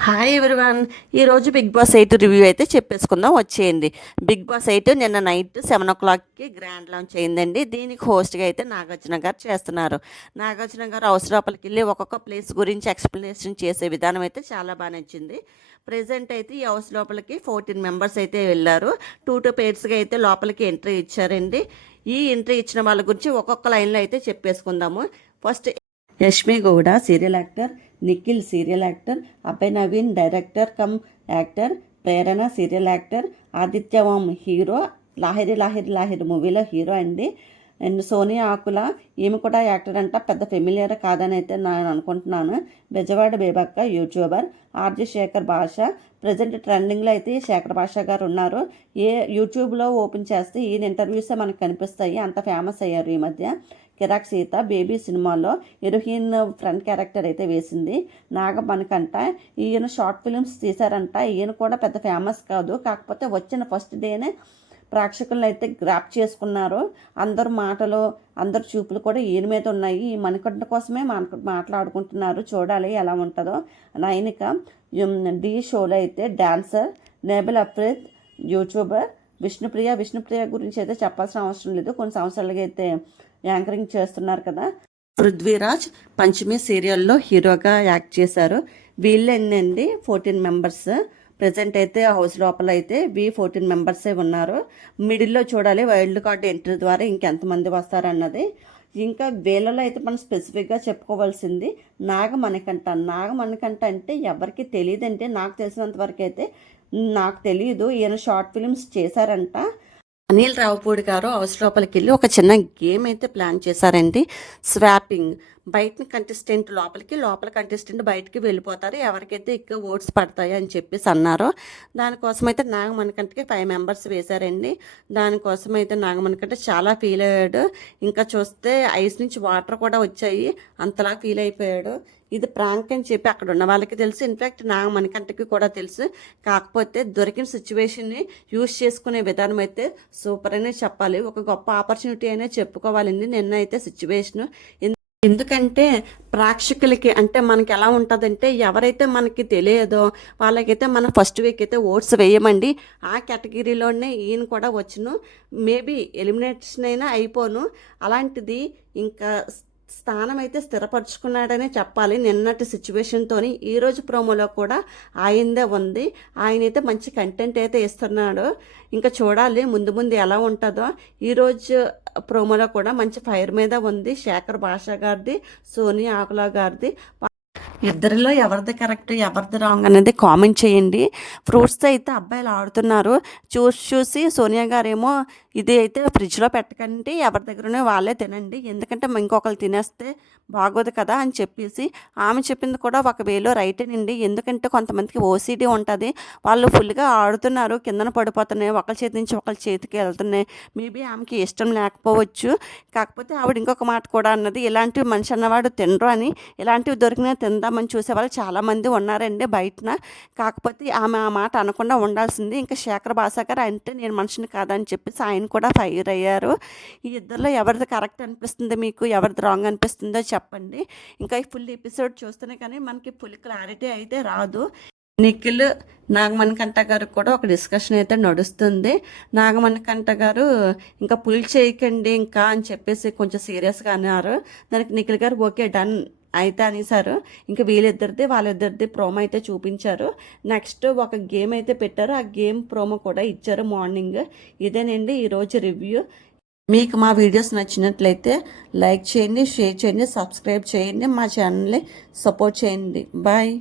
Hi everyone. ఈరోజు big boss 8 review అయితే చెప్పేసుకుందాం, వచ్చేయండి. బిగ్ బాస్ 8 నిన్న నైట్ 7 o'clockకి గ్రాండ్ లాంచ్ అయిందండి. దీనికి హోస్ట్గా అయితే నాగార్జున గారు చేస్తున్నారు. నాగార్జున గారు హౌస్ లోపలికి వెళ్ళి ఒక్కొక్క ప్లేస్ గురించి ఎక్స్ప్లెనేషన్ చేసే విధానం అయితే చాలా బాగా నచ్చింది. ప్రజెంట్ అయితే ఈ హౌస్ లోపలికి 14 మెంబర్స్ అయితే వెళ్ళారు. 2 పేర్స్గా అయితే లోపలికి ఎంట్రీ ఇచ్చారండి. ఈ ఎంట్రీ ఇచ్చిన వాళ్ళ గురించి ఒక్కొక్క లైన్లో అయితే చెప్పేసుకుందాము. First Yashmi Gowda serial actor, Nikhil serial actor, Abhay Naveen director come actor, ప్రేరణ serial actor, ఆదిత్యవామ్ hero, Lahiri Lahiri Lahiri మూవీలో హీరో అండి. అండ్ సోనియా ఆకుల, ఈమె కూడా యాక్టర్ అంట, పెద్ద ఫెమిలియర్ కాదని అయితే నేను అనుకుంటున్నాను. బెజవాడ బేబక్క యూట్యూబర్, ఆర్జే శేఖర్ భాష. ప్రజెంట్ ట్రెండింగ్లో అయితే శేఖర్ భాష గారు ఉన్నారు. యూట్యూబ్లో ఓపెన్ చేస్తే ఈయన ఇంటర్వ్యూసే మనకు కనిపిస్తాయి, అంత ఫేమస్ అయ్యారు ఈ మధ్య. కిరాక్ సీత బేబీ సినిమాలో హీరోయిన్ ఫ్రంట్ క్యారెక్టర్ అయితే వేసింది. నాగమణికంట, ఈయన షార్ట్ ఫిల్మ్స్ తీశారంట. ఈయన కూడా పెద్ద ఫేమస్ కాదు, కాకపోతే వచ్చిన ఫస్ట్ డేనే ప్రేక్షకులను అయితే గ్రాప్ చేసుకున్నారు. అందరు మాటలు, అందరు చూపులు కూడా ఈయన మీద ఉన్నాయి. ఈ మణికంఠ కోసమే మాట్లాడుకుంటున్నారు. చూడాలి ఎలా ఉంటుందో. నైనిక డి షోలో అయితే డాన్సర్, నేబుల్ అఫ్రీద్ యూట్యూబర్, విష్ణుప్రియ గురించి అయితే చెప్పాల్సిన అవసరం లేదు, కొన్ని సంవత్సరాలుగా అయితే యాంకరింగ్ చేస్తున్నారు కదా. పృథ్వీరాజ్ పంచమి సీరియల్లో హీరోగా యాక్ట్ చేశారు. వీళ్ళేనండి 14 మెంబర్స్. ప్రజెంట్ అయితే హౌస్ లోపల అయితే 14 మెంబర్సే ఉన్నారు. మిడిల్లో చూడాలి వైల్డ్ కార్డ్ ఎంట్రీ ద్వారా ఇంకెంతమంది వస్తారన్నది. ఇంకా వీళ్ళలో అయితే మనం స్పెసిఫిక్గా చెప్పుకోవాల్సింది నాగమణికంఠ అంటే ఎవరికి తెలియదంటే, నాకు తెలిసినంత వరకు అయితే నాకు తెలియదు. ఈయన షార్ట్ ఫిల్మ్స్ చేశారంట. అనిల్ రావుపూడి గారు హౌస్ లోపలికి వెళ్ళి ఒక చిన్న గేమ్ అయితే ప్లాన్ చేశారండి. స్వాపింగ్, బయట కంటెస్టెంట్ లోపల కంటెస్టెంట్ బయటికి వెళ్ళిపోతారు, ఎవరికైతే ఎక్కువ ఓట్స్ పడతాయి అని చెప్పేసి అన్నారు. దానికోసం అయితే నాగమణికంటకి 5 మెంబర్స్ వేశారండి. దానికోసం అయితే నాగమణికంట చాలా ఫీల్ అయ్యాడు. ఇంకా చూస్తే ఐస్ నుంచి వాటర్ కూడా వచ్చాయి, అంతలా ఫీల్ అయిపోయాడు. ఇది ప్రాంక్ అని చెప్పి అక్కడ ఉన్న వాళ్ళకి తెలుసు, ఇన్ఫ్యాక్ట్ నాగమణికంటకి కూడా తెలుసు. కాకపోతే దొరికిన సిచ్యువేషన్ని యూజ్ చేసుకునే విధానం అయితే సూపర్ అనే చెప్పాలి. ఒక గొప్ప ఆపర్చునిటీ అనే చెప్పుకోవాలండి నిన్న అయితే సిచ్యువేషను. ఎందుకంటే ప్రేక్షకులకి అంటే మనకి ఎలా ఉంటుందంటే, ఎవరైతే మనకి తెలియదో వాళ్ళకైతే మనం ఫస్ట్ వీక్ అయితే ఓట్స్ వేయమండి. ఆ కేటగిరీలోనే ఈయన కూడా వచ్చును, మేబీ ఎలిమినేషన్ అయినా అయిపోను. అలాంటిది ఇంకా స్థానం అయితే స్థిరపరచుకున్నాడనే చెప్పాలి నిన్నటి సిచ్యువేషన్తో. ఈరోజు ప్రోమోలో కూడా ఆయనదే ఉంది. ఆయన అయితే మంచి కంటెంట్ అయితే ఇస్తున్నాడు. ఇంకా చూడాలి ముందు ముందు ఎలా ఉంటుందో. ఈరోజు ప్రోమోలో కూడా మంచి ఫైర్ మీద ఉంది. శేఖర్ భాష గారిది, సోనియా ఆకుల గారిది. ఇద్దరిలో ఎవరిది కరెక్ట్ ఎవరిది రాంగ్ అనేది కామెంట్ చేయండి. ఫ్రూట్స్ అయితే అబ్బాయిలు ఆడుతున్నారు. చూసి సోనియా గారేమో ఇది అయితే ఫ్రిడ్జ్లో పెట్టకండి, ఎవరి దగ్గరనే వాళ్ళే తినండి, ఎందుకంటే ఇంకొకరు తినేస్తే బాగోదు కదా అని చెప్పేసి ఆమె చెప్పింది కూడా ఒక వేలో రైటేనండి. ఎందుకంటే కొంతమందికి ఓసీడీ ఉంటుంది, వాళ్ళు ఫుల్గా ఆడుతున్నారు, కిందన పడిపోతున్నాయి, ఒకరి చేతి నుంచి ఒకరి చేతికి వెళ్తున్నాయి. మేబీ ఆమెకి ఇష్టం లేకపోవచ్చు. కాకపోతే ఆవిడ ఇంకొక మాట కూడా అన్నది, ఇలాంటివి మనిషి అన్నవాడు తినరు అని. ఇలాంటివి దొరికినా తిందామని చూసేవాళ్ళు చాలామంది ఉన్నారండి బయటన. కాకపోతే ఆమె ఆ మాట అనకుండా ఉండాల్సింది. ఇంకా శేఖర్ భాష గారు అంటే నేను మనిషిని కాదని చెప్పేసి ఆయన కూడా ఫైర్ అయ్యారు. ఈ ఇద్దరిలో ఎవరిది కరెక్ట్ అనిపిస్తుంది, మీకు ఎవరిది రాంగ్ అనిపిస్తుందో చెప్పండి. ఇంకా ఈ ఫుల్ ఎపిసోడ్ చూస్తేనే కానీ మనకి ఫుల్ క్లారిటీ అయితే రాదు. నిఖిల్ నాగమణికంఠ గారు కూడా ఒక డిస్కషన్ అయితే నడుస్తుంది. నాగమణికంఠ గారు ఇంకా పుల్ చేయకండి ఇంకా అని చెప్పేసి కొంచెం సీరియస్గా అన్నారు. దానికి నిఖిల్ గారు ఓకే డన్ అయితే అనేసారు. ఇంకా వాళ్ళిద్దరిది ప్రోమో అయితే చూపించారు. నెక్స్ట్ ఒక గేమ్ అయితే పెట్టారు, ఆ గేమ్ ప్రోమో కూడా ఇచ్చారు మార్నింగ్. ఇదేనండి ఈరోజు రివ్యూ. మీకు మా వీడియోస్ నచ్చినట్లయితే లైక్ చేయండి, షేర్ చేయండి, సబ్స్క్రైబ్ చేయండి, మా ఛానల్ని సపోర్ట్ చేయండి. బాయ్.